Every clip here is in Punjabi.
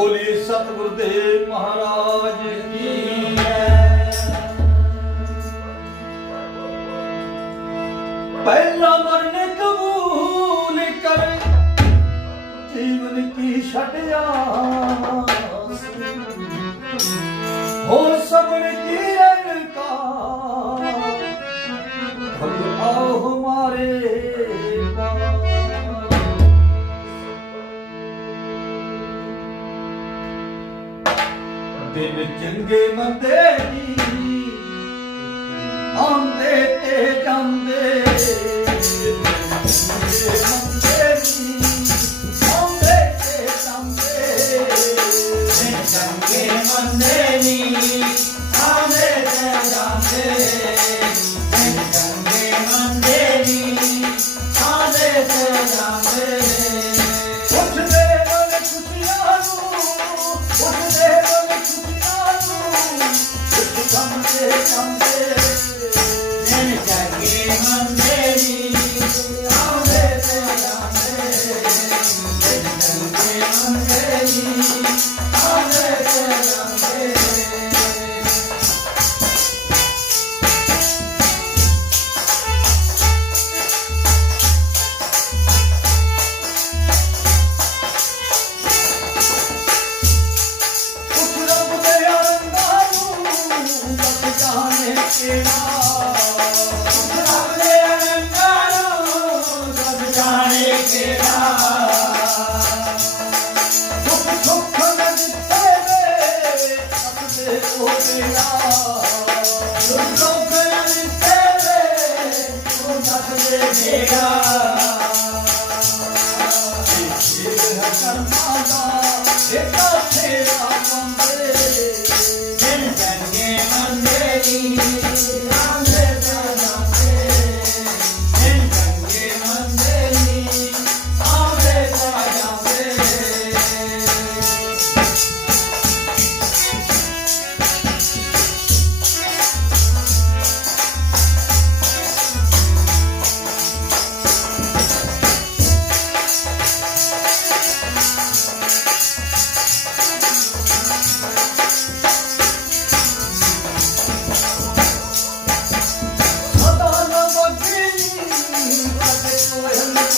ਬੋਲੀ ਸਤਿਗੁਰ ਮਹਾਰਾਜ ਕੀ ਪਹਿਲਾ ਮਰਨ ਕਬੂਲ ਕਰ, ਜੀਵਨ ਕੀ ਛੱਡਿਆ। ਹੋ ਸਬਰ ਕੀ ਅਨਕਾ ਭਗ ਆਓ ਹਮਾਰੇ ਦਿਨ ਚੰਗੇ ਮੰਦੇ ਨੀ ਆਉਂਦੇ ਤੇ ਜਾਂਦੇ। ਦਿਨ ਚੰਗੇ ਮੰਦੇ ਨੀ समझे समझे Krishna.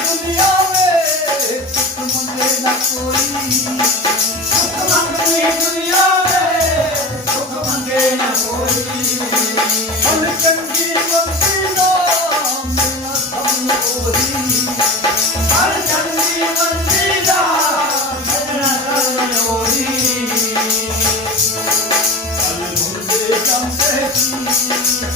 ਦੁਨੀਆ ਵੇ ਸੁਖ ਮੰਗੇ ਨਾ ਕੋਈ ਸੁਖ ਦੁਨੀਆ ਵੇ ਸੁਖ ਮੰਗੇ ਨਾ ਕੋਈ ਹਲ ਚੰਗੀ ਮੰਗੀ ਦਾ ਮਿਲਣਾ ਸਭ ਹੋਰੀ ਹਰ ਚੰਗੀ ਮੰਗੀ ਦਾ ਮਿਲਣਾ ਸਭ ਹੋਰੀ ਹਲ ਹੁੰਦੇ ਜਾਂਦੇ